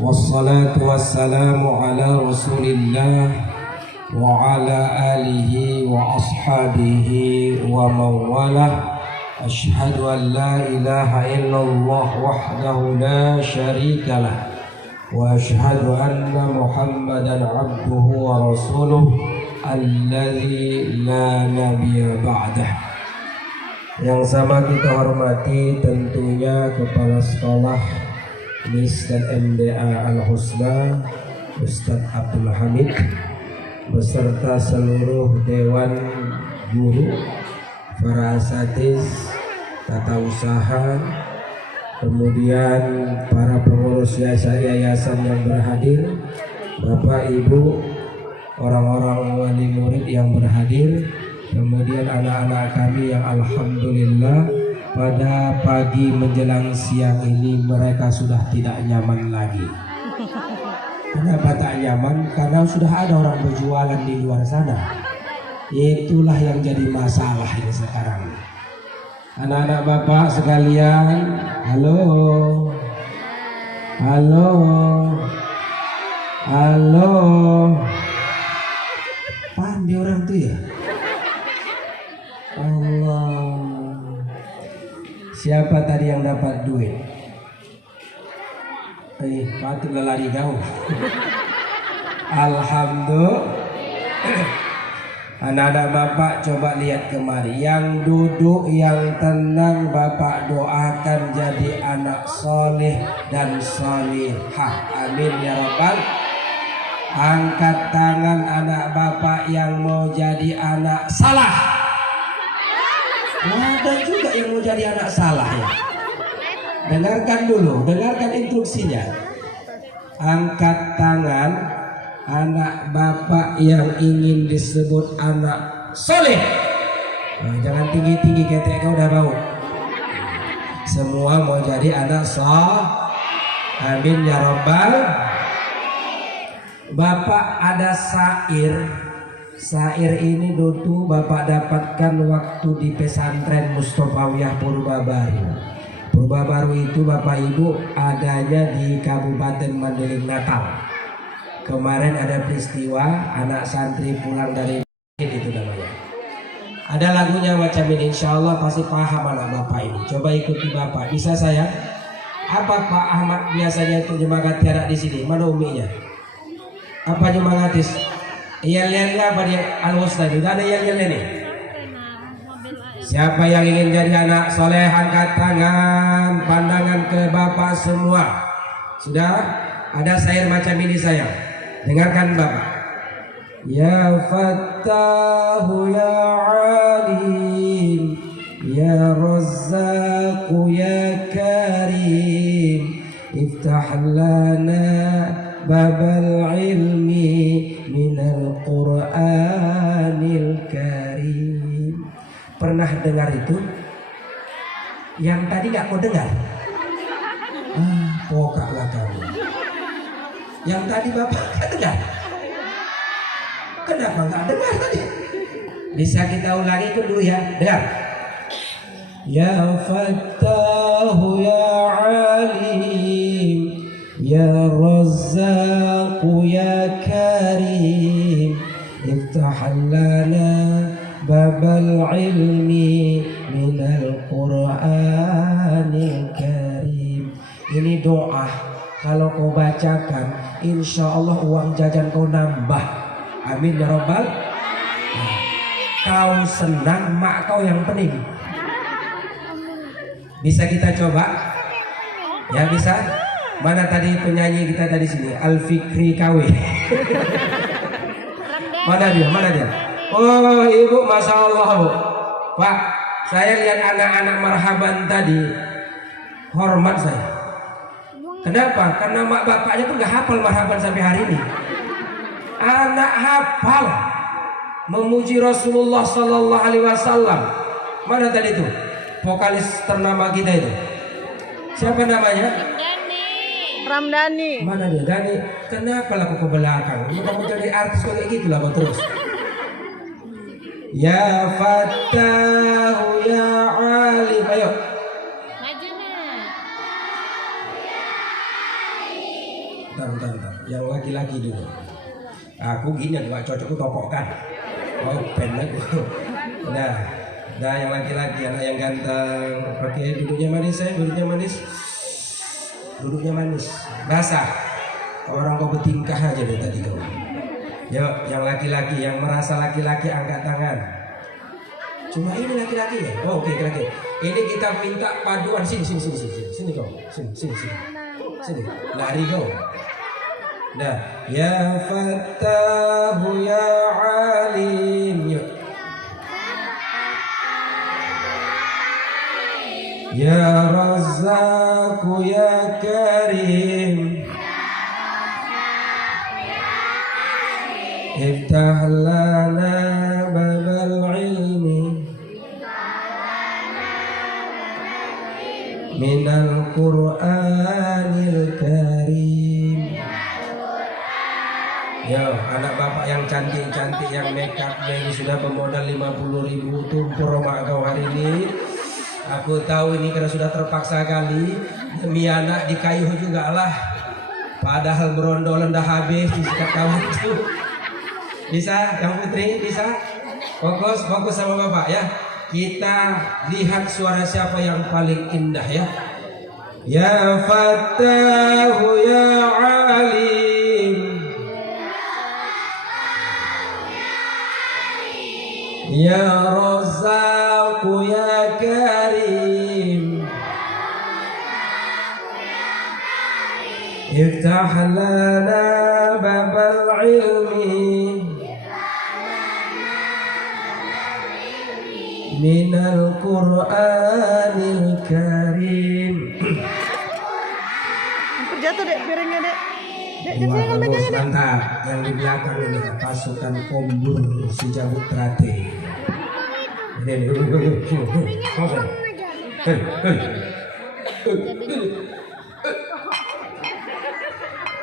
Wassalatu wassalamu ala rasulillah wa ala alihi wa ashabihi wa mawalah. Ashhadu an la ilaha illallah wahdahu la syarika lah wa ashhadu anna muhammadan abduhu wa rasuluh alladzi la nabiyya ba'dah. Yang sama kita hormati tentunya Kepala Sekolah MIS dan MDA Al-Husna Ustadz Abdul Hamid beserta seluruh Dewan Guru, para asatiz, tata usaha, kemudian para pengurus yayasan yang berhadir, Bapak Ibu, orang-orang wali murid yang berhadir, kemudian anak-anak kami yang alhamdulillah pada pagi menjelang siang ini mereka sudah tidak nyaman lagi. Kenapa tak nyaman? Karena sudah ada orang berjualan di luar sana. Itulah yang jadi masalah ini sekarang. Anak-anak Bapak sekalian, halo, halo, halo. Pandai orang tuh ya. Allah. Siapa tadi yang dapat duit? Patutlah lari jauh. Alhamdulillah. Anak-anak Bapak coba lihat kemari. Yang duduk yang tenang Bapak doakan jadi anak soleh dan solihah. Amin ya rabbal. Angkat tangan anak Bapak yang mau jadi anak salah. Ada juga yang mau jadi anak salah ya. Dengarkan dulu, dengarkan instruksinya. Angkat tangan anak Bapak yang ingin disebut anak soleh. Nah, jangan tinggi-tinggi keteknya udah bau. Semua mau jadi anak soleh. Amin ya rabbal. Bapak ada syair. Syair ini dulu Bapak dapatkan waktu di pesantren Mustofawiyah Purbabaru. Purbabaru itu Bapak Ibu adanya di Kabupaten Mandailing Natal. Kemarin ada peristiwa anak santri pulang dari itu namanya. Ada lagunya macam ini, insya Allah pasti paham anak Bapak ini. Coba ikuti Bapak, bisa saya? Apa Pak Ahmad biasanya itu nyemangati anak di sini? Mana uminya? Apa nyemangatis? Yel-yel apa dia Al-Husna itu? Ada yel-yel ini. Siapa yang ingin jadi anak soleh angkat tangan, pandangan ke Bapak semua. Sudah ada syair macam ini sayang. Dengarkan Bapak. Ya Fattahu ya Alim, ya Razzaqu ya Karim, iftah lana babal ilmi minal Qur'anil Karim. Pernah dengar itu? Yang tadi gak mau dengar? Pokaklah kamu. Yang tadi Bapak gak dengar? Kenapa gak dengar tadi? Bisa kita ulangi itu dulu ya. Dengar. Ya Fattahu ya Alim, ya Razzaqu ya Karim, iftah lana babal ilmi minal Qur'anil Karim. Ini doa kalau kau bacakan insya Allah uang jajan kau nambah. Amin ya rabbal. Kau senang, mak kau yang pening. Bisa kita coba? Ya bisa? Mana tadi penyanyi kita tadi sini? Al-Fikri KW. Mana dia? Mana dia? Oh ibu, masya Allah bu. Pak, saya lihat anak-anak marhaban tadi, hormat saya. Kenapa? Karena mak bapaknya tuh nggak hafal marhaban sampai hari ini. Anak hafal memuji Rasulullah Sallallahu Alaihi Wasallam. Mana tadi tuh vokalis ternama kita itu? Siapa namanya? Ramdhani. Mana dia? Dani. Kenapa laku ke belakang? Kamu jadi artis kayak gitu lah terus. Ya Fattahu ya Alim. Ayo. Bentar. Yang laki-laki dulu. Aku gini nggak cocok, aku topokkan. Oh, pendek. Nah, yang laki-laki, anak yang ganteng. Oke, duduknya manis saya, duduknya manis. Duduknya manis. Basah. Orang kau bertingkah aja deh tadi kau. Yuk, yang laki-laki, yang merasa laki-laki angkat tangan. Cuma ini laki-laki ya? Oh, oke, laki. Ini kita minta paduan sini kau. Sini. Lari kau. Nah, ya Fattahu ya Alim. Yuk. Ya Razzaqu ya Karim. Iftah lana babal ilmi minal Qur'anil Karim. Ya, anak bapak yang cantik-cantik, yang makeupnya ini sudah bermodal 50.000 tumpur mak kau hari ini. Aku tahu ini karena sudah terpaksa kali demi anak dikayuh juga lah. Padahal berondolan dah habis disikat kawan itu. Bisa, yang putri bisa. Fokus sama bapak ya. Kita lihat suara siapa yang paling indah ya. Ya Fattahu ya Alim. Ya Razzaqu ya Karim. Iftah lana babal ilmi minal Qur'anil Karim. Jatuh dek piringnya dek. Wah, bagus, mantap. Yang di belakang ini pasukan Kombur si Jabut Trate. Ini.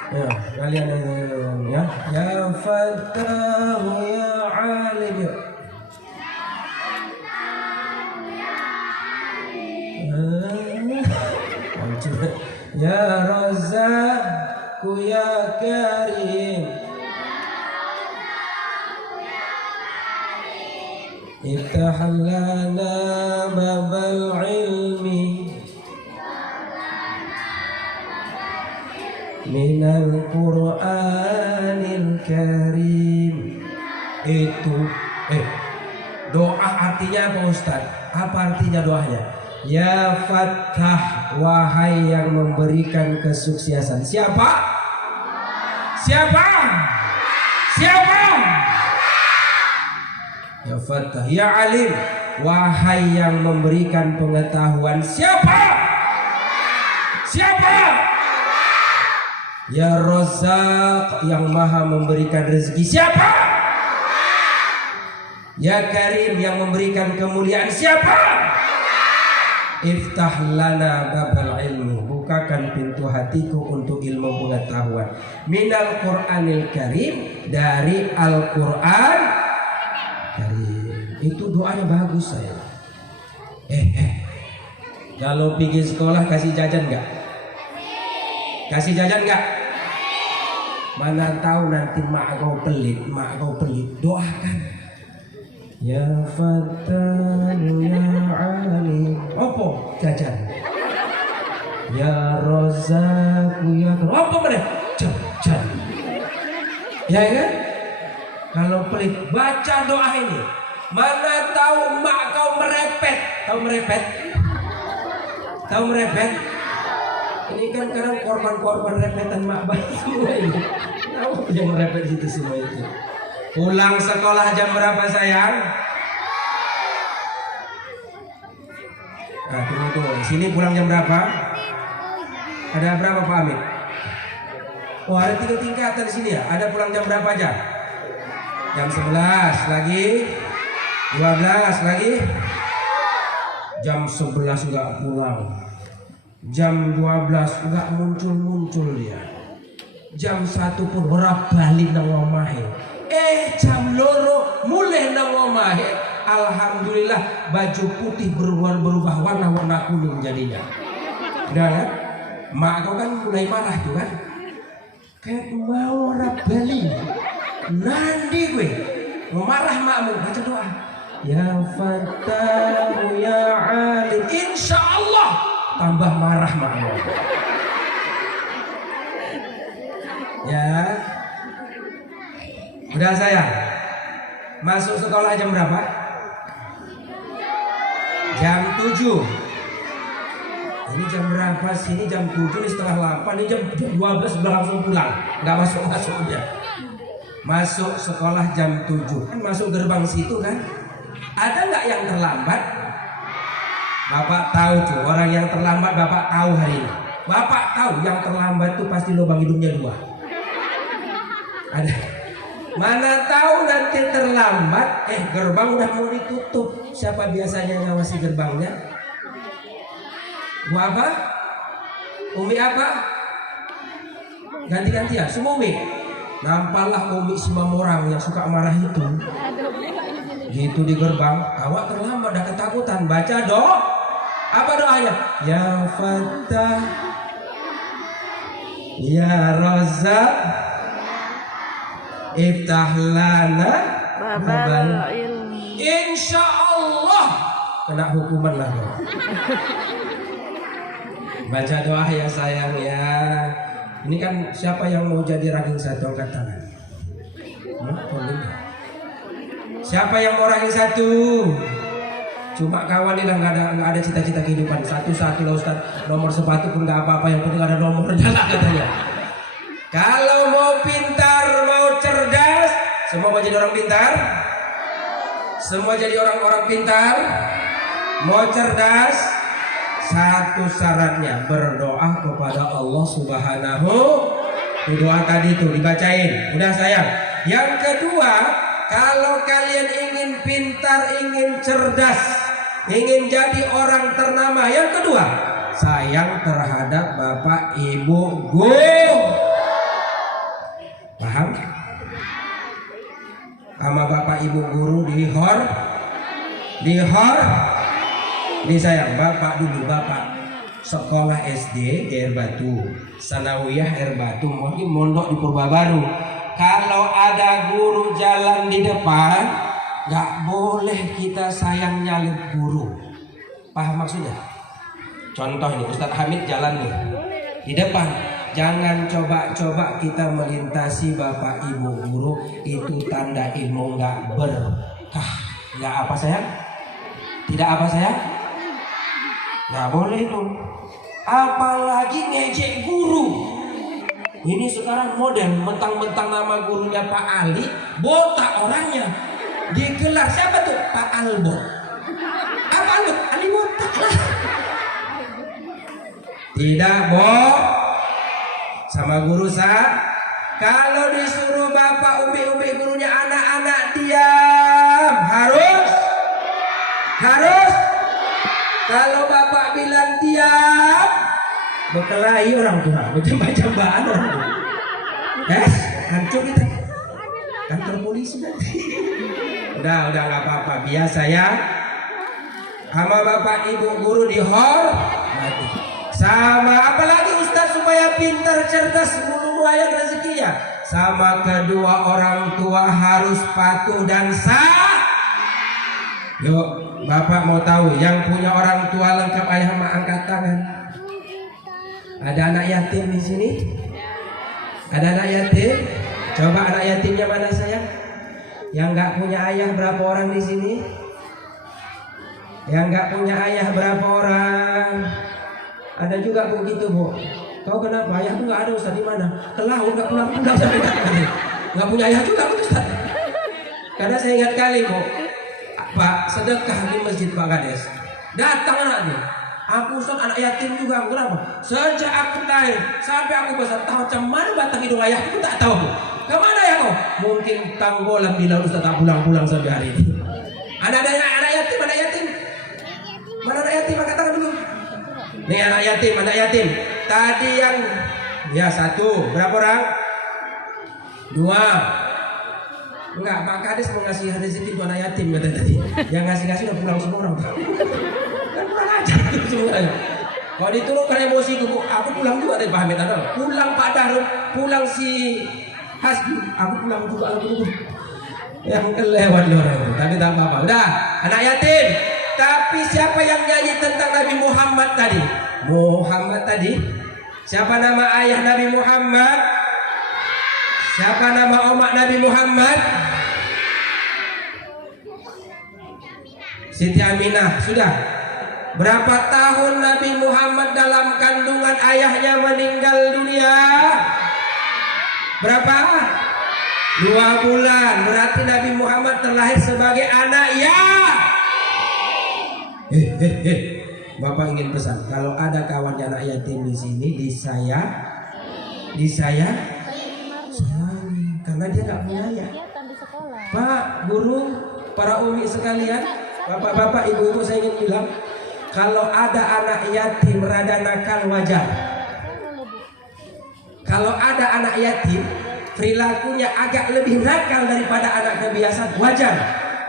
Ya, kalian ya. Ya Fattahu ya Alim. Ya Razzaqu ya Karim. Iftah lana babal ilmi minal Qur'anil Karim. Itu doa artinya apa Ustaz? Apa artinya doanya? Ya Fattah, wahai yang memberikan kesuksesan. Siapa? Ya Fattah, ya Alim, wahai yang memberikan pengetahuan. Siapa? Ya Razzaq, yang maha memberikan rezeki. Siapa? Ya Karim, yang memberikan kemuliaan. Siapa? Iftah lana babal ilmi, bukakan pintu hatiku untuk ilmu pengetahuan. Minal Qur'anil Karim, dari Al-Quran Karim. Itu doanya bagus saya. Kalau pergi sekolah kasih jajan nggak? Mana tahu nanti mak kau pelit. Doakan. Ya Fattahu ya Alim. Apa jajan? Ya Razzaqu ya Karim. Apa mereka? Jajan. Ya kan? Kalau pelit baca doa ini. Mana tahu mak kau merepet. Tahu merepet? Ini kan sekarang korban repetan mak bayi semua ini. Tahu yang merepet situ semua itu. Pulang sekolah jam berapa sayang? Nah, tunggu. Sini pulang jam berapa? Ada berapa Pak Amit? Oh, ada 3 tingkatan di sini ya. Ada pulang jam berapa aja? Jam 11 lagi, 12 lagi. Jam 11 enggak pulang. Jam 12 enggak muncul dia. Jam 1 pun ora balik nang omahe. Jam loro mulai nang omahe. Alhamdulillah baju putih berubah warna kuning jadinya. Udah kan? Mak kau kan mulai marah tuh kan? Ket mau Bali. Nanti gue marah makmu baca doa. Ya Fattahu ya Alim. Insya Allah tambah marah makmu. Ya. Udah sayang. Masuk sekolah jam berapa? Jam 7. Ini jam berapa sih? Ini jam 7, ini setengah 8, ini jam 12 sudah langsung pulang. Nggak masuk-masuknya. Masuk sekolah jam 7. Kan masuk gerbang situ kan? Ada nggak yang terlambat? Bapak tahu tuh, orang yang terlambat Bapak tahu hari ini. Bapak tahu yang terlambat tuh pasti lubang hidungnya 2. Ada. Mana tahu nanti terlambat, gerbang udah mau ditutup. Siapa biasanya ngawasi gerbangnya? Bu apa? Umi apa? Ganti-gantian, semua Umi. Nampaklah Umi semua orang yang suka marah itu. Gitu di gerbang, awak terlambat, dah ketakutan. Baca doa. Apa doanya? Ya Fattah, Ya Razzaq, Iftah lana babal ilmi. Insya Allah kena hukuman lah. Baca doa ya sayang ya. Ini kan siapa yang mau jadi ranking 1 angkat tangan? Siapa yang mau ranking 1? Cuma kawan ini nggak ada cita-cita kehidupan. Satu-satu lah Ustaz. Nomor sepatu pun nggak apa-apa, yang penting ada nomornya lah katanya. Kalau mau pintar, mau cerdas, semua mau jadi orang pintar. Semua jadi orang-orang pintar. Mau cerdas, satu syaratnya berdoa kepada Allah Subhanahu. Doa tadi itu dibacain. Udah sayang. Yang kedua, kalau kalian ingin pintar, ingin cerdas, ingin jadi orang ternama, yang kedua, sayang terhadap bapak, ibu, guru. Paham? Sama bapak ibu guru sayang, bapak dulu, bapak sekolah SD Air Batu, Sanawiyah Air Batu, mungkin mondok di Purbabaru. Kalau ada guru jalan di depan, nggak boleh kita sayang nyalip guru. Paham maksudnya? Contoh ini, Ustadz Hamid jalan nih di depan. Jangan coba-coba kita melintasi bapak ibu guru, itu tanda ilmu nggak berkah. Nggak apa sayang? Tidak apa sayang? Nggak boleh itu. Apalagi ngejek guru. Ini sekarang modern, mentang-mentang nama gurunya Pak Ali, botak orangnya. Di kelas siapa tuh? Pak Albot. Apa Albot? Ali botak lah. Tidak sama guru kalau disuruh bapak umi gurunya anak-anak diam, harus. Kalau bapak bilang diam, berkelahi orang tua, berjambaan orang tua. Hancur kita, kantor polisi nanti. Udah nggak apa-apa, biasa ya. Sama bapak ibu guru dihormati. Sama apalagi Ustaz supaya pintar cerdas menuai rezekinya. Sama kedua orang tua harus patuh dan sah. Yuk, bapak mau tahu yang punya orang tua lengkap ayah sama angkat tangan. Ada anak yatim di sini? Ada anak yatim? Coba anak yatimnya mana sayang? Yang nggak punya ayah berapa orang di sini? Yang nggak punya ayah berapa orang? Ada juga begitu Bu. Kau kenapa? Ayah tuh nggak ada Ustaz, di mana? Ke laut, nggak pulang sampai tadi. Nggak punya ayah juga Ustaz. Karena saya ingat kali Bu, Pak sedekah di masjid Pak Kades. Datang anaknya. Aku Ustaz anak yatim juga. Kenapa? Sejak aku lahir sampai aku besar, tahu macam mana batang hidung ayahku tak tahu. Kemana ya kau? Mungkin tanggolan di laut Ustaz, tak pulang-pulang sampai hari ini. Ada anak yatim. Mana anak yatim? Angkat tangan dulu. Nih anak yatim. Tadi yang ya 1, berapa orang? 2. Enggak, Pak Kades mau ngasih rezeki buat anak yatim kata tadi. Yang ngasih udah pulang semua orang. Kan kurang ajar semuanya. Kalau ditolongkan emosi itu, aku pulang juga dari Pak Hamid Adal. Pulang Pak Darun, pulang si Hasbi, aku pulang juga aku. Yang kelewat orang itu, tapi tak apa-apa. Udah, anak yatim. Tapi siapa yang nyanyi tentang Nabi Muhammad tadi? Muhammad tadi. Siapa nama ayah Nabi Muhammad? Siapa nama omak Nabi Muhammad? Siti Aminah. Sudah. Berapa tahun Nabi Muhammad dalam kandungan ayahnya meninggal dunia? Berapa? 2 bulan. Berarti Nabi Muhammad terlahir sebagai anak ya. Bapak ingin pesan, kalau ada kawannya anak yatim di sini, sayangi, karena dia nggak punya ayah. Pak, guru, para umi sekalian, bapak-bapak, ibu-ibu, saya ingin bilang, kalau ada anak yatim rada nakal wajar. Kalau ada anak yatim perilakunya agak lebih nakal daripada anak kebiasaan, wajar.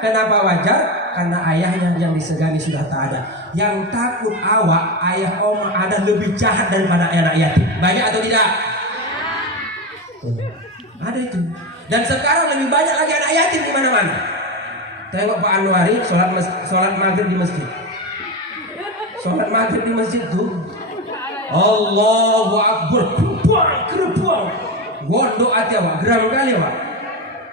Kenapa wajar? Karena ayahnya yang disegani sudah tak ada. Yang takut awak, ayah oma ada lebih jahat daripada anak yatim. Banyak atau tidak? Ada itu. Dan sekarang lebih banyak lagi anak yatim di mana-mana. Tengok Pak Anwari sholat maghrib di masjid. Sholat maghrib di masjid tuh, Allahu Akbar, kerupuan, gondok hati awak, geram kali awak.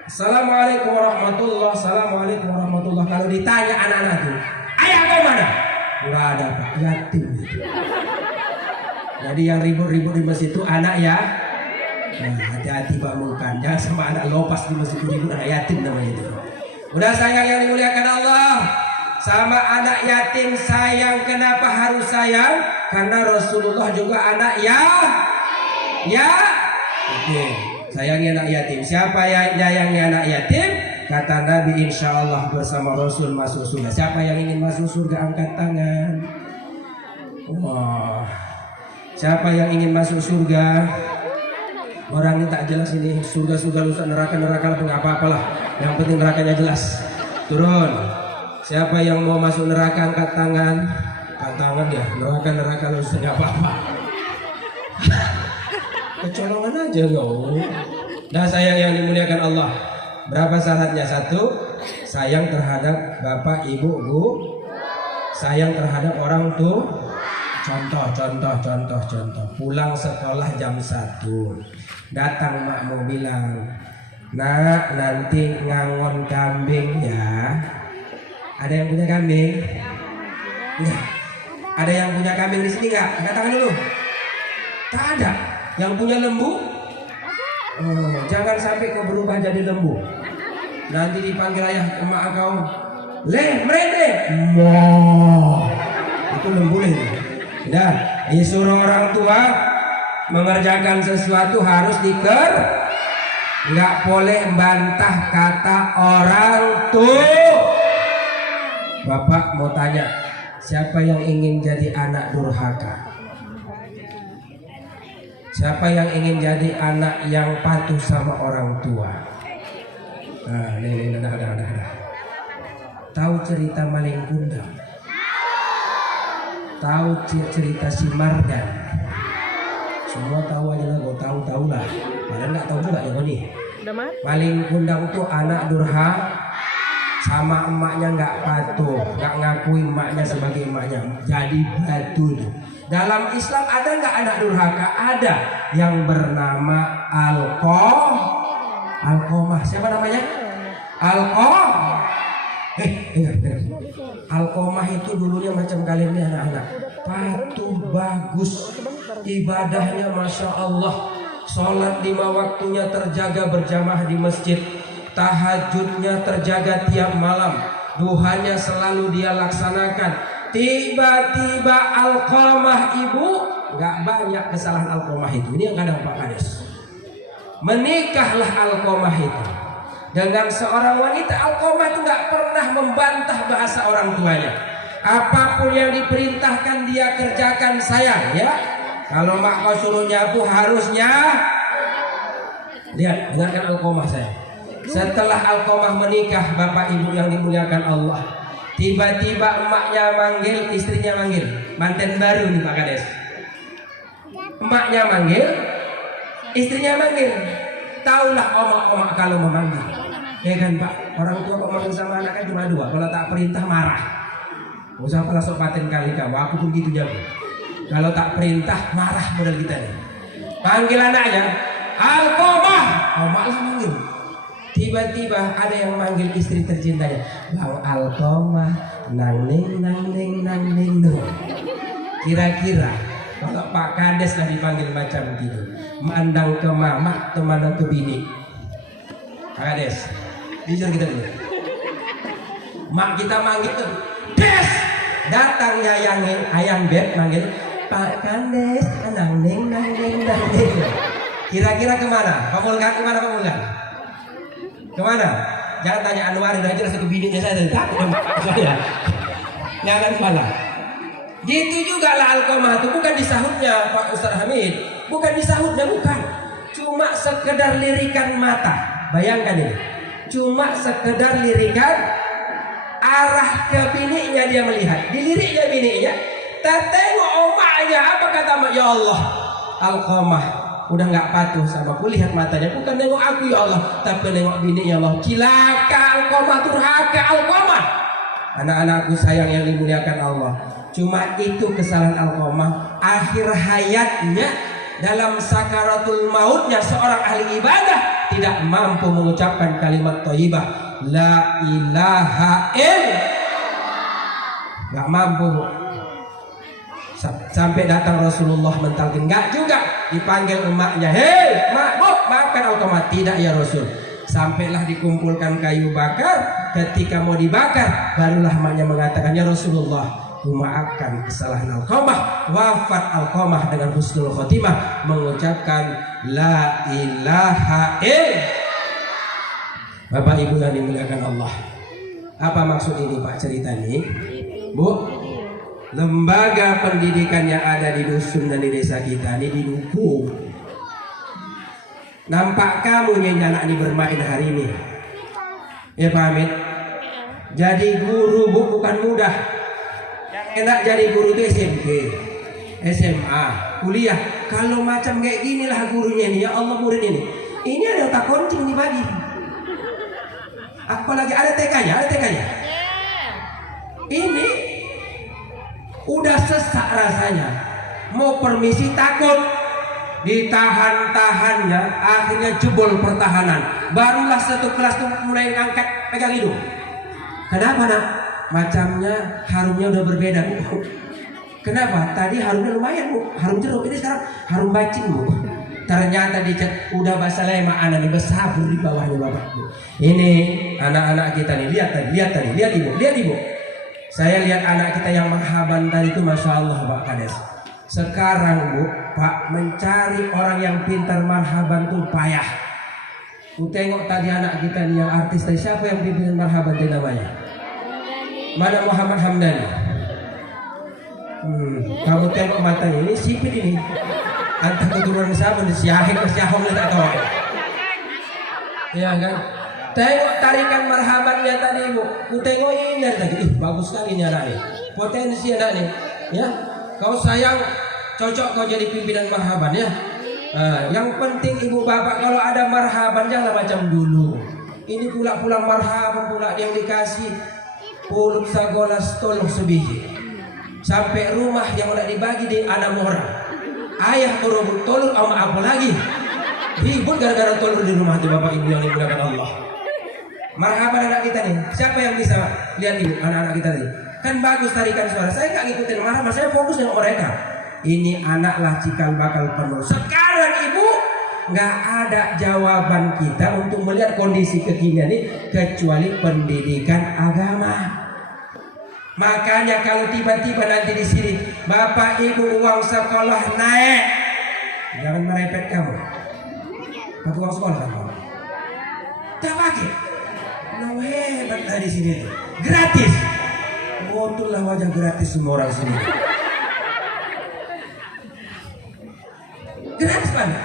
Assalamualaikum warahmatullah, assalamualaikum warahmatullah. Kalau ditanya anak-anak tuh, ayah kau mana? Nggak ada Pak, yatim gitu. Jadi yang ribut-ribut di masjid itu anak ya. Nah, hati-hati Pak Mukan, jangan sama anak lopas di masjid ribut, anak yatim namanya itu. Udah sayang yang dimuliakan Allah. Sama anak yatim sayang. Kenapa harus sayang? Karena Rasulullah juga anak ya. Oke. Sayangi anak yatim. Siapa yang nyayangi anak yatim? Kata Nabi, insya Allah bersama Rasul masuk surga. Siapa yang ingin masuk surga angkat tangan. Wah. Siapa yang ingin masuk surga? Orang ini tak jelas ini. Surga neraka nggak apa-apalah. Yang penting nerakanya jelas. Turun. Siapa yang mau masuk neraka angkat tangan. Angkat tangan ya. Neraka lu nggak apa-apa. Kecolongan aja kau. Nah, sayang yang dimuliakan Allah. Berapa syaratnya? 1, sayang terhadap bapak, ibu, guru. Sayang terhadap orang tua. Contoh. Pulang sekolah jam 1. Datang makmu bilang, nak, nanti ngangon kambing ya. Ada yang punya kambing? Enggak. Ada yang punya kambing di sini enggak? Angkat tangan dulu. Tak ada. Yang punya lembu? Oh, jangan sampai kau berubah jadi lembu. Nanti dipanggil ayah emak kau, merede. Itu lembu leh. Dah, disuruh orang tua mengerjakan sesuatu harus nggak boleh bantah kata orang tua. Bapak mau tanya, siapa yang ingin jadi anak durhaka? Siapa yang ingin jadi anak yang patuh sama orang tua? Nah, dah. Tahu cerita maling kundang? Tahu cerita si Mardan? Semua tahu aja lah, kau tahu lah. Padahal nggak tahu juga ya kau nih. Maling kundang tuh anak durhaka, sama emaknya nggak patuh, nggak ngakui emaknya sebagai emaknya, jadi batu. Dalam Islam ada nggak anak durhaka? Ada, yang bernama Alqamah. Siapa namanya? Alqamah itu dulunya macam kalian ini anak-anak, patuh, bagus, ibadahnya masya Allah, sholat 5 waktunya terjaga berjamaah di masjid, tahajudnya terjaga tiap malam, duhanya selalu dia laksanakan. Tiba-tiba Alqamah ibu, nggak banyak kesalahan Alqamah itu. Ini yang kadang Pak Kades. Menikahlah Alqamah itu dengan seorang wanita. Alqamah itu nggak pernah membantah bahasa orang tuanya. Apapun yang diperintahkan dia kerjakan sayang ya. Kalau mak kau suruh nyapu harusnya. Lihat, dengarkan Alqamah saya. Setelah Alqamah menikah, bapak ibu yang dimuliakan Allah, Tiba-tiba emaknya manggil, istrinya manggil. Manten baru nih Pak Kades. Emaknya manggil, istrinya manggil. Taulah omak-omak kalau memanggil. Ya kan Pak, orang tua kok manggil sama anak kan cuma dua. Kalau tak perintah marah. Gak usah pala sok paten kali kamu, aku pun gitu jago. Kalau tak perintah marah modal kita nih. Panggil anaknya, Alkomah. Omak lah manggil. Tiba-tiba ada yang manggil istri tercintanya, Bang Alkomah, nang ning nang ning nang ning no. Kira-kira kalau Pak Kades lah dipanggil macam gitu, mandang ke mama atau mandang ke bini? Pak Kades, jujur kita dulu. Mak kita manggil tuh, Des, datang ayang beb manggil, Pak Kades, nang ning nang ning nang ning. Kira-kira kemana? Pemulkan kemana pemulkan? Kemana? Jangan tanya Anwar, udah jelas ke bininya saya takut sama saya. Jangan salah. Gitu juga lah Alkomah itu bukan disahutnya Pak Ustaz Hamid, bukan disahutnya, bukan. Cuma sekedar lirikan mata. Bayangkan ini. Cuma sekedar lirikan arah ke bininya dia melihat. Diliriknya bininya. Tak tengok omaknya, apa kata mak? Ya Allah, Alkomah udah nggak patuh sama aku, lihat matanya bukan nengok aku ya Allah, tapi nengok bini ya Allah. Cilaka Alkomah, durhaka Alkomah. Anak-anakku sayang yang dimuliakan Allah. Cuma itu kesalahan Alkomah. Akhir hayatnya dalam sakaratul mautnya seorang ahli ibadah tidak mampu mengucapkan kalimat thayyibah la ilaha illallah. Nggak mampu. Sampai datang Rasulullah mentalkin, enggak juga, dipanggil emaknya, hei mak, bu, maafkan Alkomah. Tidak ya Rasul. Sampailah dikumpulkan kayu bakar, ketika mau dibakar barulah emaknya mengatakan, ya Rasulullah, maafkan kesalahan Alkomah. Wafat Alkomah dengan husnul khotimah mengucapkan la ilaha illallah. Bapak Ibu yang dimuliakan Allah, apa maksud ini Pak cerita ini? Bu, lembaga pendidikan yang ada di dusun dan di desa kita ini didukung. Nampak kamu nyanyi anak ini bermain hari ini, ya Pak Hamid. Jadi guru bu bukan mudah. Yang enak jadi guru itu SMP, SMA, kuliah. Kalau macam kayak gini lah gurunya ini, ya Allah murid ini ada otak koncing nih pagi. Apalagi ada TK-nya, Ini udah sesak rasanya, mau permisi takut, ditahan-tahannya, akhirnya jebol pertahanan. Barulah satu kelas tuh mulai ngangkat pegang hidung. Kenapa nak? Macamnya harumnya udah berbeda bu. Kenapa? Tadi harumnya lumayan bu, harum jeruk, ini sekarang harum bacin bu. Ternyata dicek udah basah lema anak nih bersabur di bawahnya bapak bu. Ini anak-anak kita nih, lihat ibu. Saya lihat anak kita yang marhaban tadi itu, masya Allah Pak Kades. Sekarang bu, Pak, mencari orang yang pintar marhaban tuh payah. Ku tengok tadi anak kita nih yang artis tadi, siapa yang pimpin marhaban tadi namanya? Mana Muhammad Hamdani? Kamu tengok matanya ini sipit ini. Antara keturunan siapa di siahik ke siahong tak tahu. Ya kan? Tengok tarikan marhabannya tadi ibu. Ku tengok ini tadi. Bagus sekali nih anak ini. Potensi anak ini. Ya. Kau sayang, cocok kau jadi pimpinan marhaban ya. Yang penting ibu bapak kalau ada marhaban jangan macam dulu. Ini pula pulang marhaban pula yang dikasih puluh sagolas tolong sebiji. Sampai rumah yang udah dibagi di anak orang. Ayah berebut telur sama apa lagi? Ribut gara-gara telur di rumah itu bapak ibu yang dimuliakan Allah. Marhaban anak kita nih. Siapa yang bisa lihat ibu anak-anak kita nih? Kan bagus tarikan suara. Saya nggak ngikutin marhaban, saya fokus dengan mereka. Ini anaklah cikal bakal penuh. Sekarang ibu nggak ada jawaban kita untuk melihat kondisi kekinian ini kecuali pendidikan agama. Makanya kalau tiba-tiba nanti di sini bapak ibu uang sekolah naik, jangan merepet kamu. Pakai uang sekolah kan kamu? Tak pakai. Nah hebat lah di sini tuh. Gratis. Betullah wajah gratis semua orang sini. Gratis mana?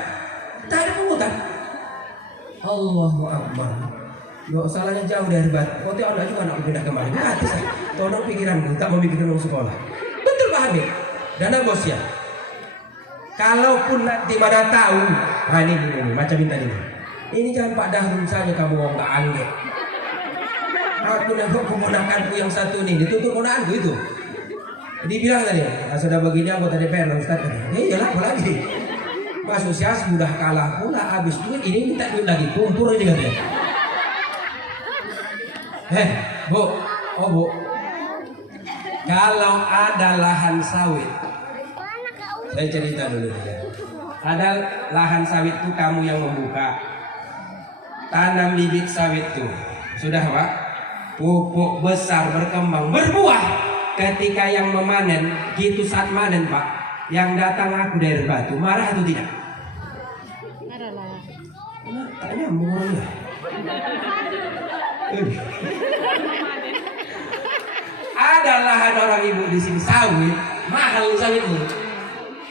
Tak ada pungutan. Allahu Akbar. Gak salahnya jauh dari Batu. Kau tahu anak juga anakku pindah kemari. Gratis ya. Tolong pikiranku, tak memikirkan uang sekolah. Betul Pak Hamid. Dana bosnya. Kalaupun nanti mana tahu, nah ini macam minta ini. Ini jangan Pak Dahrul saja kamu mau nggak anggap. Aku nengok keponakanku yang satu ini ditutup keponakanku itu. Dibilang tadi, sudah begini anggota DPR Ustaz. Iyalah apa lagi? Mas Usias sudah kalah pula, habis duit ini minta duit lagi, kumpul ini katanya. Bu, Bu. Kalau ada lahan sawit, saya cerita dulu ya. Ada lahan sawit itu kamu yang membuka, tanam bibit sawit tuh, sudah Pak? Pupuk besar berkembang berbuah. Ketika yang memanen, gitu saat manen Pak, yang datang aku dari Batu, marah atau tidak? Marah lah. Tak nyambung orangnya. Ada lahan orang ibu di sini sawit, mahal sawit itu.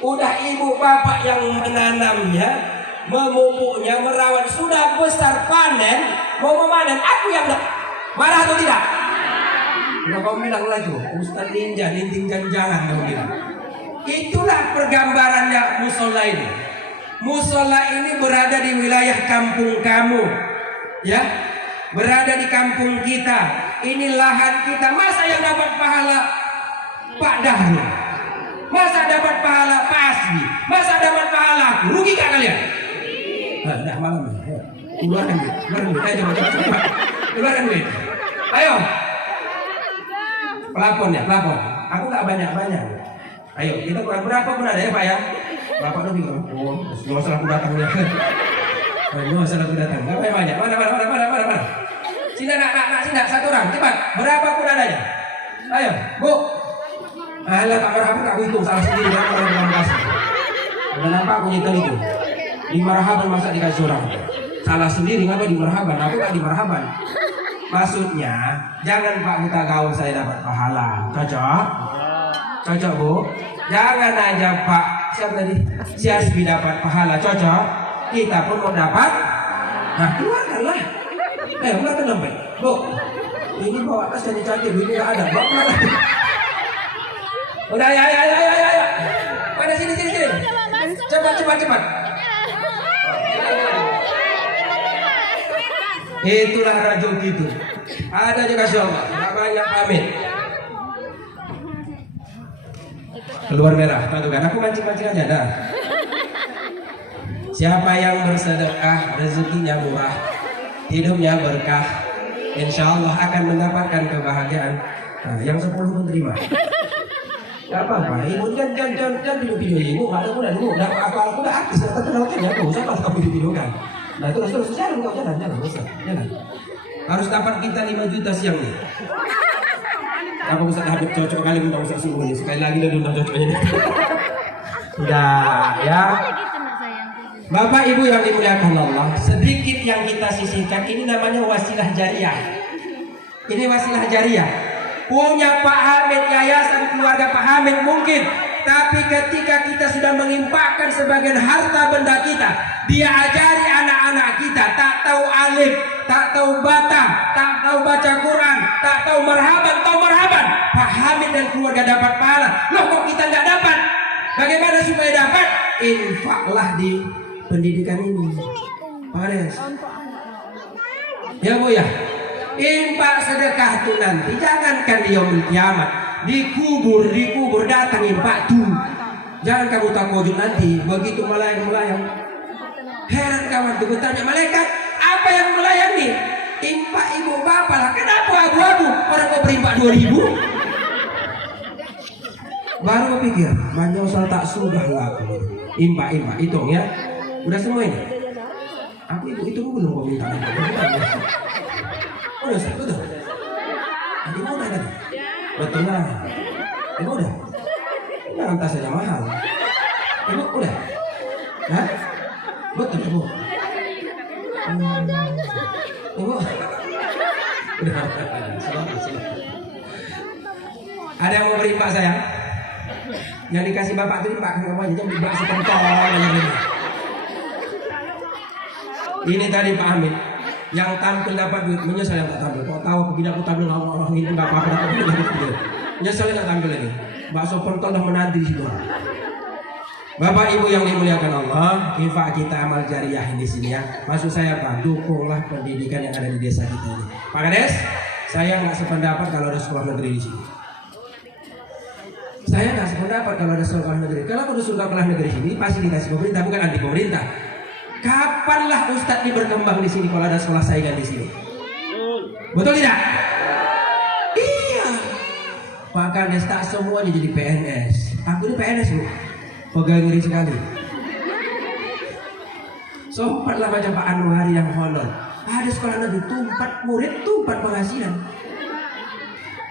Udah ibu bapak yang menanamnya, memupuknya, merawat, sudah besar panen, mau memanen, aku yang marah atau tidak? Udah kau bilang lagi, Ustaz Ninja, linting jangan kau bilang. Itulah pergambarannya musola ini. Musola ini berada di wilayah kampung kamu, ya, berada di kampung kita. Ini lahan kita. Masa yang dapat pahala Pak Dahrul? Masa dapat pahala Pak Asbi? Masa dapat pahala aku? Rugi gak kalian? Nah, malam ya. Keluarkan duit, ayo coba. Keluarkan duit. Ayo. Pelapon ya, pelapon. Aku nggak banyak. Ayo, kita kurang berapa pun ada ya Pak ya. Bapak tuh bingung. Oh, nggak usah aku datang ya. Nggak usah aku datang. Nggak banyak. Mana. Sini nak, satu orang, cepat. Berapa pun adanya. Ayo, Bu. Alah, tak marhaban aku hitung salah sendiri. Terima kasih. Udah nampak aku nyetel itu. Di marhaban masa dikasih orang. Salah sendiri ngapa di marhaban? Aku nggak di marhaban. Maksudnya, jangan Pak Buta Gaul saya dapat pahala. Cocok? Cocok Bu? Jangan aja Pak, siapa tadi? Si Asbi dapat pahala. Cocok? Kita pun mau dapat. Nah, keluarkanlah. Keluarkan dompet. Bu, ini bawa tas yang cantik, ini nggak ada. Bawa lagi. Udah, ya. Pada sini. Cepat. Itulah rajul gitu. Ada juga Allah, nggak banyak pamit. Keluar merah, tahu kan? Aku mancing aja dah. Siapa yang bersedekah, rezekinya murah, hidupnya berkah, insya Allah akan mendapatkan kebahagiaan. Nah, yang 10 pun terima. Gak apa-apa, ibu jangan video ibu, nggak ada udah dulu, aku udah artis, nggak terkenal kan ya, nggak usah pas kamu video-videokan. Nah terus jalan kau jalan, jalan. Harus dapat kita 5 juta siang nih. Apa Ustaz Habib cocok kali minta Ustaz subuh nih, sekali lagi udah minta cocoknya. Udah ya. Bapak Ibu yang dimuliakan Allah, sedikit yang kita sisihkan ini namanya wasilah jariah. Ini wasilah jariah. Punya Pak Hamid, yayasan keluarga Pak Hamid mungkin, tapi ketika kita sudah mengimpakkan sebagian harta benda kita, dia ajari anak-anak kita tak tahu alif, tak tahu bata, tak tahu baca Quran, tak tahu marhaban, Pak Hamid dan keluarga dapat pahala. Loh kok kita nggak dapat? Bagaimana supaya dapat? Infaklah di pendidikan ini. Pak Ades. Ya Bu ya. Infak sedekah itu nanti jangankan di yaumul kiamat, dikubur datang infak tuh. Jangan kamu takojut nanti begitu melayang. Heran kawan tuh bertanya malaikat, apa yang melayani? Infak ibu bapak lah. Kenapa abu-abu? Orang mau berinfak 2000. Baru berpikir, manjau tak sudah laku. Infak hitung ya. Udah semua ini. Aku itu belum kau minta. Udah, betul. Ini udah tadi. Betul lah. Ibu udah. Jangan tas aja mahal. Ibu udah. Hah? Betul Ibu. Ibu. Udah. Ada yang mau beri Pak saya? Yang dikasih bapak itu Pak namanya jangan dibahas pentol. Ini tadi Pak Hamid. Yang tampil dapat duit, menyesal yang tak tampil. Kau tahu apabila aku tampil orang ini nggak apa-apa dapat duit lagi. Menyesal yang tak tampil lagi. Bakso pentol dah menanti di situ. Bapak Ibu yang dimuliakan Allah, infak kita amal jariah di sini ya. Maksud saya Pak, dukunglah pendidikan yang ada di desa kita ini. Pak Kades, saya nggak sependapat kalau ada sekolah negeri di sini. Saya nggak sependapat kalau ada sekolah negeri. Kalau ada sekolah negeri sini pasti dikasih pemerintah, bukan anti pemerintah. Kapanlah Ustadz ini berkembang di sini kalau ada sekolah saingan di sini? Betul tidak? Iya. Pak Kades tak semuanya jadi PNS. Aku ini PNS Bu. Pegang ngeri sekali. Sompatlah macam Pak Anwari yang honor. Ada sekolah negeri tumpat murid, tumpat penghasilan.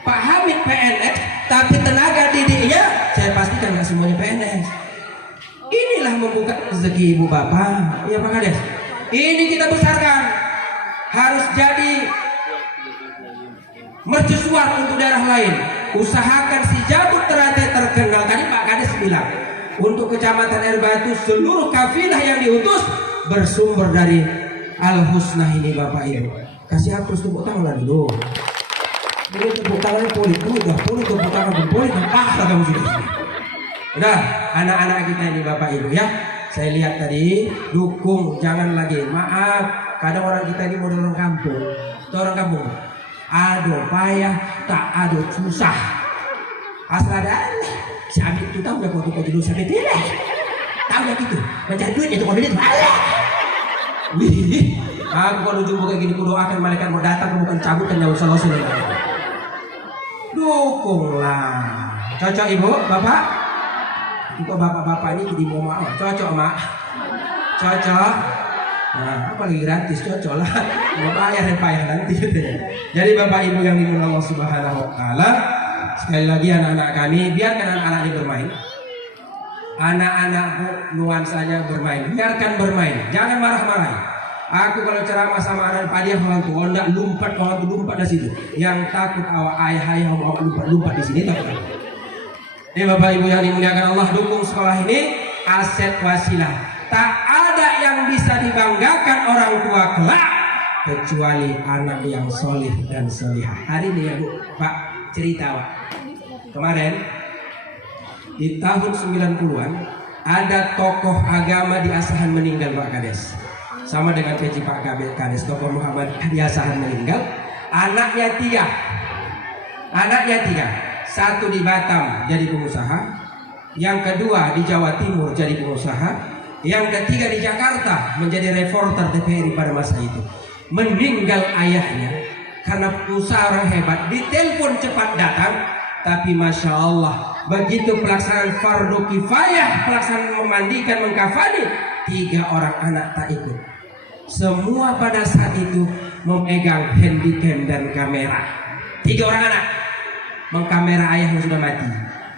Pak Hamid PNS, tapi tenaga didiknya saya pastikan nggak semuanya PNS. Inilah membuka rezeki ibu bapak, ya Pak Kades. Ini kita besarkan, harus jadi mercusuar untuk daerah lain. Usahakan si Jabut Teratai terkenal. Tadi Pak Kades bilang, untuk kecamatan Air Batu seluruh kafilah yang diutus bersumber dari Al Husna ini Bapak Ibu. Kasih hapus tepuk tangan dulu. Ini tepuk tangannya politik, tepuk tangan politik, lah kamu sudah. Udah, anak-anak kita ini Bapak Ibu ya. Saya lihat tadi, dukung, jangan lagi. Maaf, kadang orang kita ini mau orang kampung. Itu orang kampung. Aduh payah, tak aduh susah. Asal ada si Abi itu tahu gak foto dulu sampai tidak. Tahu gak gitu? Mencari duit itu kalau duit malah. Wih, aku kalau jumpa kayak gini, aku doakan malaikat mau datang, bukan cabut dan nyawa selalu. Dukunglah. Cocok Ibu, Bapak? Untuk bapak-bapak ini jadi mau maaf, cocok mak, cocok. Nah, apa lagi gratis, cocok lah. Mau bayar yang payah nanti. Jadi Bapak Ibu yang dimuliakan Allah Subhanahu Wa Taala, sekali lagi anak-anak kami, biarkan anak-anak ini bermain. Anak-anak nuansanya bermain, biarkan bermain, jangan marah-marah. Aku kalau ceramah sama anak padi orang tua, ndak lompat dari situ. Yang takut awak ayah mau lompat di sini takut. Ini Bapak Ibu yang dimuliakan Allah, dukung sekolah ini aset wasilah. Tak ada yang bisa dibanggakan orang tua kelak kecuali anak yang solih dan solihah. Hari ini ya Bu, Pak cerita Pak. Kemarin di tahun 90-an ada tokoh agama di Asahan meninggal Pak Kades. Sama dengan peci Pak Kades, tokoh Muhammad di Asahan meninggal. Anaknya tiga. Satu di Batam jadi pengusaha, yang kedua di Jawa Timur jadi pengusaha, yang ketiga di Jakarta menjadi reporter TVRI pada masa itu. Meninggal ayahnya karena usaha hebat, ditelepon cepat datang, tapi Masya Allah begitu pelaksanaan fardu kifayah, pelaksanaan memandikan, mengkafani, 3 orang anak tak ikut. Semua pada saat itu memegang handycam dan kamera. 3 orang anak mengkamera ayah yang sudah mati,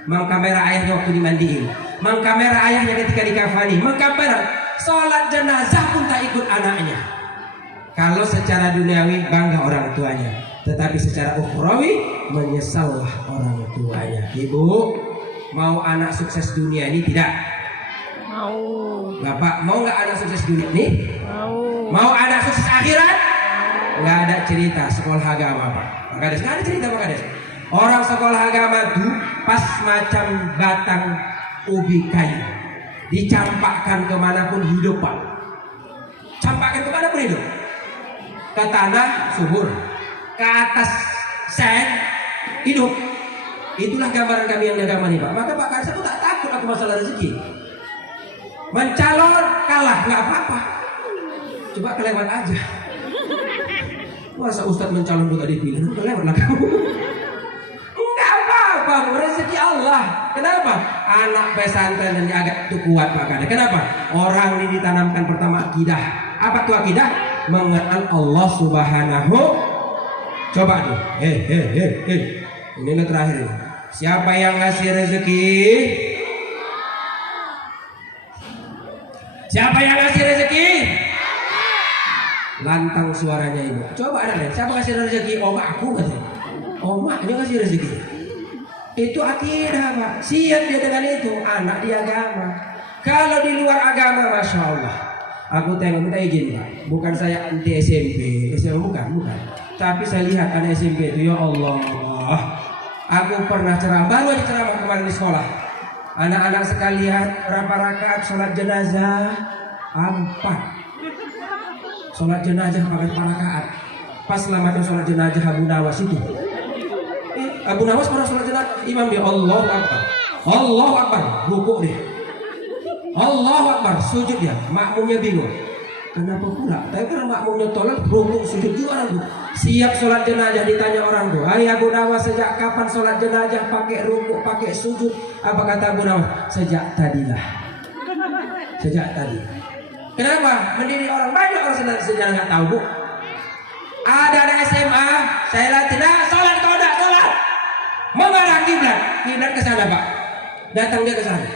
mengkamera ayahnya waktu dimandiin, mengkamera ayahnya ketika dikafani, mengkamera sholat jenazah pun tak ikut anaknya. Kalau secara duniawi bangga orang tuanya, tetapi secara ukhrawi menyesallah orang tuanya. Ibu mau anak sukses dunia ini tidak? Mau. Bapak mau nggak anak sukses dunia ini? Mau. Mau anak sukses akhirat? Nggak ada cerita sekolah agama Pak Kades, nggak ada cerita Pak Kades. Orang sekolah agama itu pas macam batang ubi kayu, dicampakkan kemanapun hidup Pak. Campakkan kemanapun hidup. Ke tanah subur, ke atas seng hidup. Itulah gambaran kami yang di agama ini Pak. Maka Pak Kades itu tak takut aku masalah rezeki. Mencalon kalah nggak apa-apa, coba kelewat aja. Masa Ustadz mencalon bukan dipilih, kelewat lah kamu. Apa rezeki Allah. Kenapa? Anak pesantren dan agak itu kuat Pak Kades. Kenapa? Orang ini ditanamkan pertama akidah. Apa tuh akidah? Mengenal Allah Subhanahu. Coba tuh. Ini lo terakhir. Siapa yang ngasih rezeki? Siapa yang ngasih rezeki? Lantang suaranya Ibu. Coba ada lihat. Siapa ngasih rezeki? Oma aku katanya. Oma ini ngasih rezeki. Itu akidah Pak. Siap dia dengan itu. Anak di agama. Kalau di luar agama Masya Allah, Aku tengok, minta izin Pak. Bukan saya anti SMP, bukan. Tapi saya lihat anak SMP itu, ya Allah. Aku pernah ceramah, baru aja ceramah kemarin di sekolah. Anak-anak sekalian, berapa rakaat sholat jenazah? 4. Sholat jenazah pakai 4 rakaat. Pas selamatnya sholat jenazah Abu Nawas itu. Abu Nawas pernah sholat jenazah, imam dia Allahu Akbar. Allahu Akbar, rukuk dia. Allahu Akbar, sujud dia. Makmumnya bingung. Kenapa pula? Tapi karena makmumnya tolak, rukuk sujud juga orang tuh. Siap sholat jenazah ditanya orang tuh. Hai Abu Nawas, sejak kapan sholat jenazah pakai rukuk, pakai sujud? Apa kata Abu Nawas? Sejak tadilah. Sejak tadi. Kenapa? Mendidik orang, banyak orang sejarah nggak tahu Bu. Ada SMA, saya latih, sholat kau tidak sholat. Mengarah kiblat ke sana Pak. Datang dia ke sana.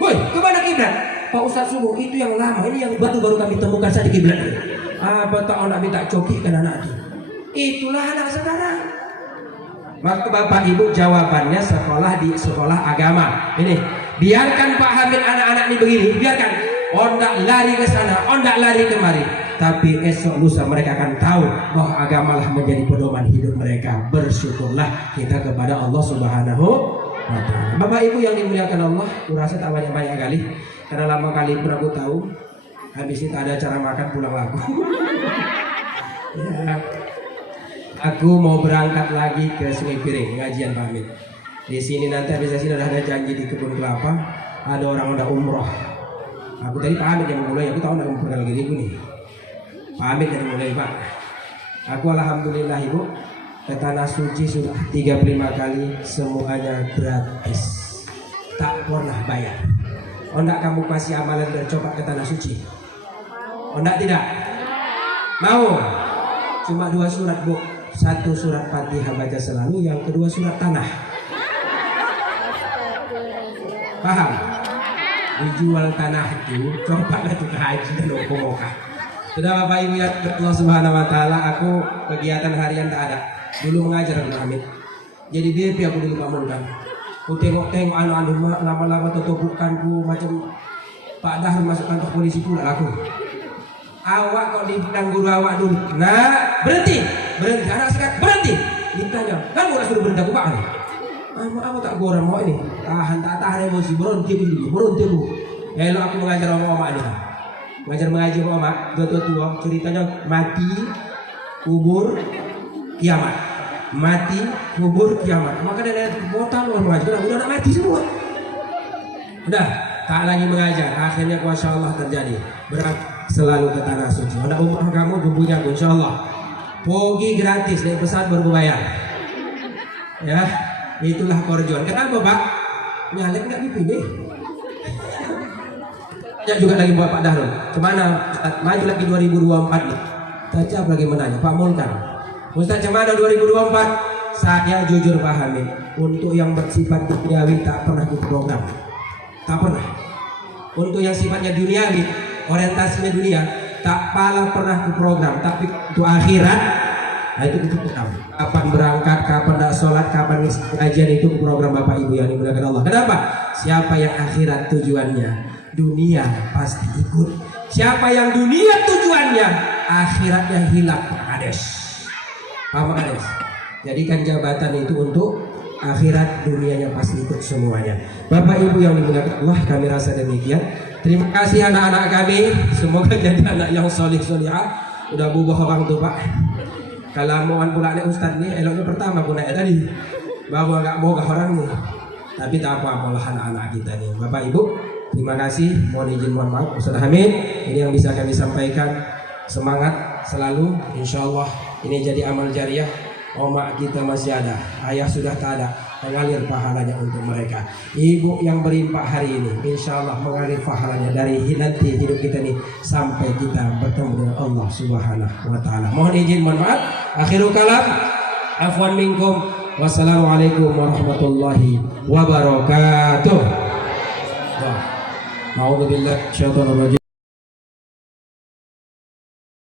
Woi, kemana kiblat? Pak Ustaz subuh itu yang lama, ini yang baru kami temukan saja kiblat. Apa tak nak minta coki kan anak itu? Itulah anak sekarang. Maka Bapak Ibu jawabannya sekolah di sekolah agama. Ini biarkan Pak Hamid anak-anak ini begini, biarkan. Ondak lari ke sana, ondak lari kemari. Tapi esok lusa mereka akan tahu bahwa agamalah menjadi pedoman hidup mereka. Bersyukurlah kita kepada Allah Subhanahu wa Ta'ala. Bapak Ibu yang dimuliakan Allah, kurasa tak banyak kali karena lama kali pun aku tahu. Habis itu ada acara makan pulang lagu. Ya. Aku mau berangkat lagi ke Sungai Piring ngajian pamit. Di sini nanti habis sini ada janji di kebun kelapa, ada orang udah umroh. Aku tadi pamit yang mulai, aku tahu nak umroh lagi nih. Pamit dari mulai Pak. Aku alhamdulillah Ibu ke tanah suci sudah 35 kali, semuanya gratis, tak pernah bayar. Ondak kamu kasih amalan dan coba ke tanah suci? Ondak tidak? Mau? Cuma 2 surat Bu. 1 surat Fatihah baca selalu, yang kedua surat tanah. Paham? Dijual tanah itu, coba ke haji dan Okomoka. Sudah Bapak Ibu ya Allah Subhanahu wa Ta'ala, aku kegiatan harian tak ada. Dulu mengajar Abdul Hamid. Jadi DP aku dulu bangunkan. Aku tengok anu-anu lama-lama tutupukanku macam Pak Dahar masuk kantor polisi pula aku. Awak kok dibilang guru awak dulu. Nah, berhenti. Anak sekat berhenti. Ditanya, kan udah suruh berhenti aku Pak nih. Apa tak goreng mau ini? Tahan emosi, berhenti Bu. Elok aku mengajar oma-oma ini. Mengaji oma, tua ceritanya mati, kubur, kiamat. Mati, kubur, kiamat. Maka dari kota luar mengajar, udah nak mati semua. Udah, tak lagi mengajar. Akhirnya Masya Allah terjadi. Berangkat selalu ke tanah suci. Ada umrah kamu jumpunya Insya Allah. Pergi gratis, naik pesawat baru bayar. Ya, itulah korjon. Kenapa Pak? Nyalek nggak dipilih. Ya juga lagi buat Pak Dahrul. Kemana? Maju lagi 2024 nih. Tajab lagi menanya Pak Mulkan. Ustaz cemana 2024? Saya jujur Pak Hamid, untuk yang bersifat duniawi tak pernah diprogram. Tak pernah. Untuk yang sifatnya duniawi, orientasinya dunia, tak pernah diprogram. Tapi untuk akhirat, nah itu program. Kapan berangkat, kapan tak sholat, kapan ngisi pengajian, itu program Bapak Ibu yang dimuliakan Allah. Kenapa? Siapa yang akhirat tujuannya, dunia pasti ikut. Siapa yang dunia tujuannya, akhiratnya hilang. Pak Kades. Jadikan jabatan itu untuk akhirat, dunianya pasti ikut semuanya. Bapak Ibu yang dimuliakan Allah, kami rasa demikian. Terima kasih anak-anak kami. Semoga jadi anak yang solih-solihah. Udah bubuh orang tuh Pak. Kalau mohon pula nih Ustadz nih, eloknya pertama aku naik tadi. Baru agak mau ke orang nih. Tapi tak apa-apalah anak-anak kita nih. Bapak Ibu, terima kasih. Mohon izin, mohon maaf Ustaz Hamid. Ini yang bisa kami sampaikan. Semangat selalu. Insya Allah ini jadi amal jariah. Oma kita masih ada, ayah sudah tak ada, mengalir pahalanya untuk mereka. Ibu yang berimpak hari ini, insya Allah mengalir pahalanya dari nanti hidup kita ini sampai kita bertemu dengan Allah Subhanahu wa Ta'ala. Mohon izin, mohon maaf. Akhirul kalam, afwan minkum. Wassalamualaikum warahmatullahi wabarakatuh. A'udzubillahi minasyaitonir rajim.